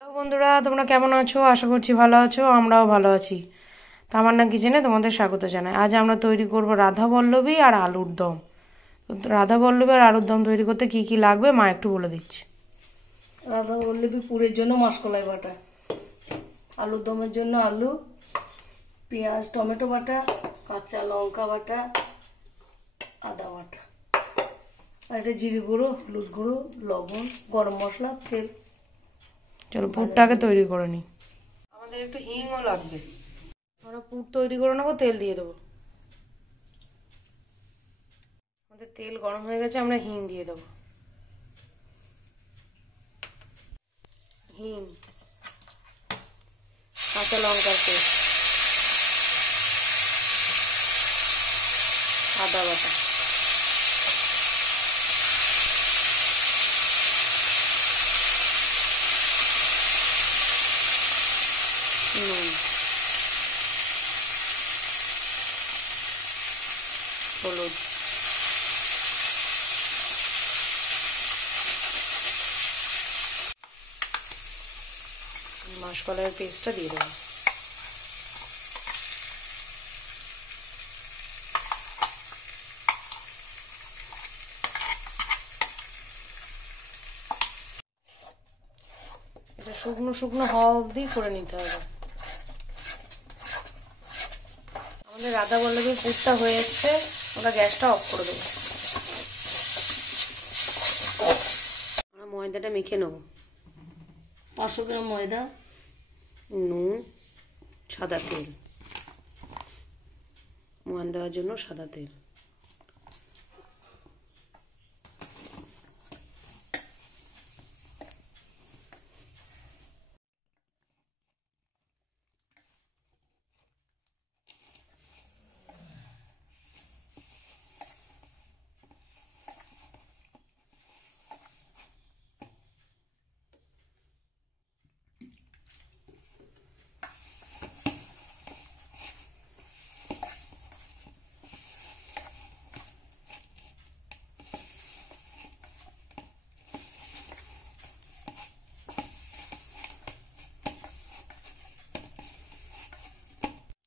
তো বন্ধুরা, তোমরা কেমন আছো? আশা করছি ভালো আছো। আমরাও ভালো আছি। তামান্না কিচেনে তোমাদের স্বাগত জানাই। আজ আমরা তৈরি করব রাধা বল্লভী আর আলুর দম। তো রাধা বল্লভী আর আলুর দম তৈরি করতে কি কি লাগবে মা একটু বলে দিচ্ছি। রাধা বল্লভী পুরের জন্য মাসকলাই বাটা, আলুর দমের জন্য আলু, পেঁয়াজ টমেটো বাটা, কাঁচা লঙ্কা বাটা, আদা বাটা, আর এটা জিরে গুঁড়ো, হলুদ গুঁড়ো, লবণ, গরম মশলা, তেল। চলো পুরটাকে তৈরি করে নিই। আমাদের একটু হিংও লাগবে। আমরা পুর তৈরি করে নেবো, তেল দিয়ে দেবো। আমাদের তেল গরম হয়ে গেছে, আমরা হিং দিয়ে দেবো। হিং, কাঁচা লঙ্কার পেস্ট, আদা বাটা, নুন, হলুদ, মাসকলাইয়ের পেস্টটা দিয়ে দেবো। এটা শুকনো শুকনো হওয়া অবধি করে নিতে হবে। আমাদের রাধা বল্লভীর পুরটা হয়ে এসছে, আমরা গ্যাসটা অফ করে দেবো। আমরা ময়দাটা মেখে নেব। 500 গ্রাম ময়দা, নুন, সাদা তেল, ময়ান দেওয়ার জন্য সাদা তেল।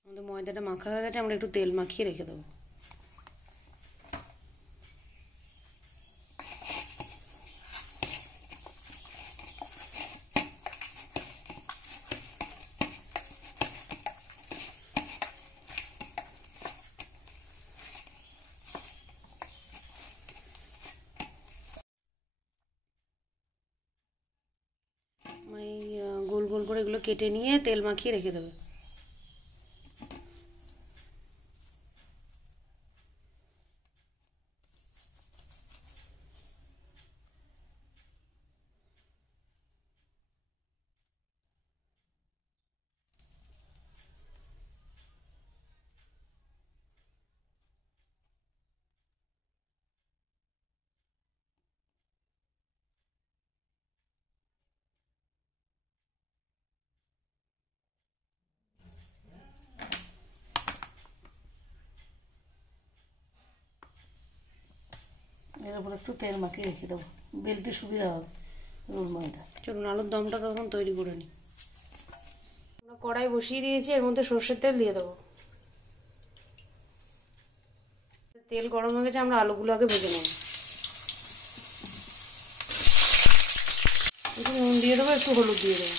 আমাদের ময়দাটা মাখা হয়ে গেছে, আমরা একটু তেল মাখিয়ে রেখে দেবো। এই গোল গোল করে এগুলো কেটে নিয়ে তেল মাখিয়ে রেখে দেবে। এর উপর একটু তেল মাখিয়ে রেখে দেবো, বেলতে সুবিধা হবে রোল ময়দা। চলুন আলুর দমটা তখন তৈরি করে নিই। আমরা কড়াই বসিয়ে দিয়েছি, এর মধ্যে সর্ষের তেল দিয়ে দেবো। তেল গরম হয়ে গেছে, আমরা আলুগুলো আগে ভেজে নেব। একটু নুন দিয়ে দেবো, একটু হলুদ দিয়ে দেবো।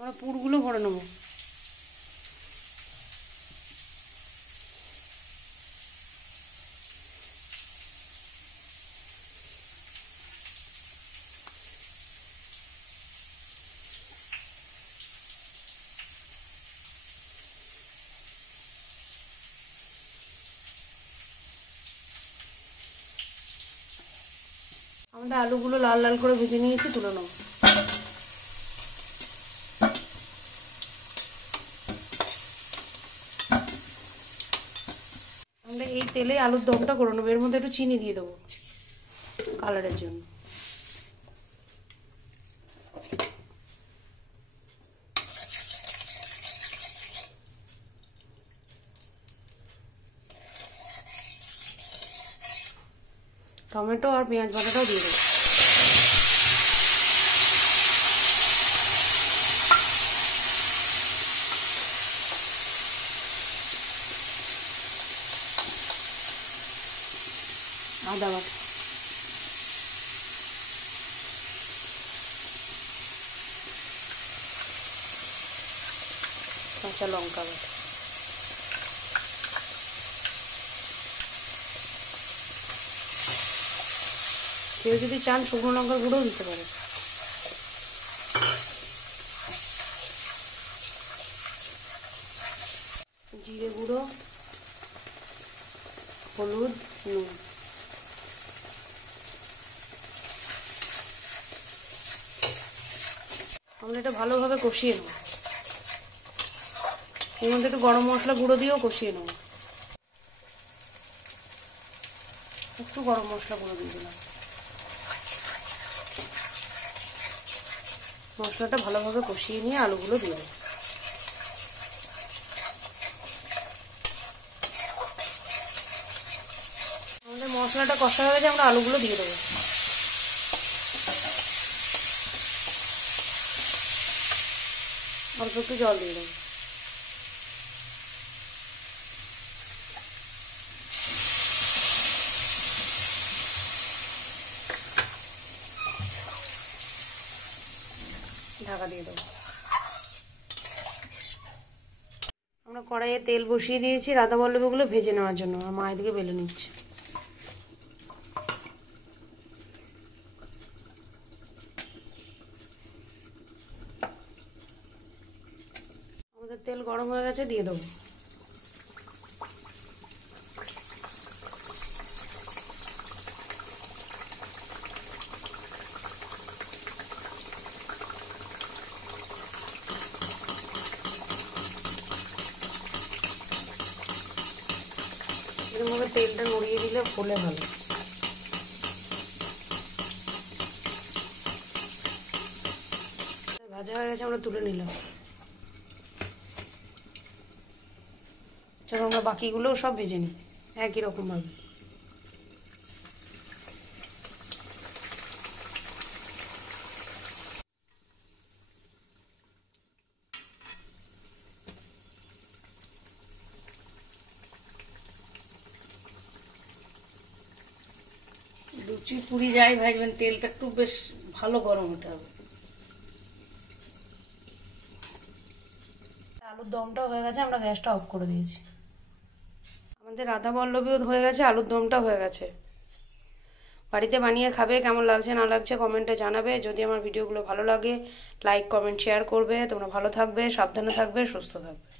আমরা পুরগুলো ভরে নেবো। আমাদের আলুগুলো লাল লাল করে ভেজে নিয়েছি, তুলে নেব। আমরা এই তেলে আলুর দমটা করে নেবো। এর মধ্যে একটু চিনি দিয়ে দেবো কালারের জন্য। টমেটো আর পেঁয়াজ বাটাটাও দিয়ে দেবো। আদা বাটা, কাঁচা লঙ্কা বাটা, কেউ যদি চান শুকনো লঙ্কার গুঁড়োও দিতে পারে। জিরে গুঁড়ো, হলুদ, নুন। আমরা এটা ভালোভাবে কষিয়ে নেব। এর মধ্যে একটু গরম মশলা গুঁড়ো দিয়েও কষিয়ে নেব। একটু গরম মশলা গুঁড়ো দিয়ে দিলাম। মশলাটা ভালোভাবে কষিয়ে নিয়ে আলুগুলো দিয়ে দেবো। আমাদের মশলাটা কষা হয়ে গেছে, আমরা আলুগুলো দিয়ে দেবো। অল্প একটু জল দিয়ে দেবো। ঢাকা দিয়ে দেবো। আমরা কড়াইয়ে তেল বসিয়ে দিয়েছি রাধা বল্লভীগুলো ভেজে নেওয়ার জন্য, আর মা এদিকে বেলে নিচ্ছে। আমাদের তেল গরম হয়ে গেছে, দিয়ে দেবো। এরকমভাবে তেলটা নড়িয়ে দিলে ফোলে ভালো। ভাজা হয়ে গেছে, আমরা তুলে নিলাম। চলো আমরা বাকিগুলোও সব ভেজে নিই একই রকম ভাবে। লুচি পুরি যাই ভাজবেন, তেলটা একটু বেশ ভালো গরম হতে হবে। আলুর দমটাও হয়ে গেছে, আমরা গ্যাসটা অফ করে দিয়েছি। আমাদের রাধা বল্লভীও হয়ে গেছে, আলুর দমটা হয়ে গেছে। বাড়িতে বানিয়ে খাবে, কেমন লাগছে না লাগছে কমেন্টে জানাবে। যদি আমার ভিডিওগুলো ভালো লাগে লাইক কমেন্ট শেয়ার করবে। তোমরা ভালো থাকবে, সাবধানে থাকবে, সুস্থ থাকবে।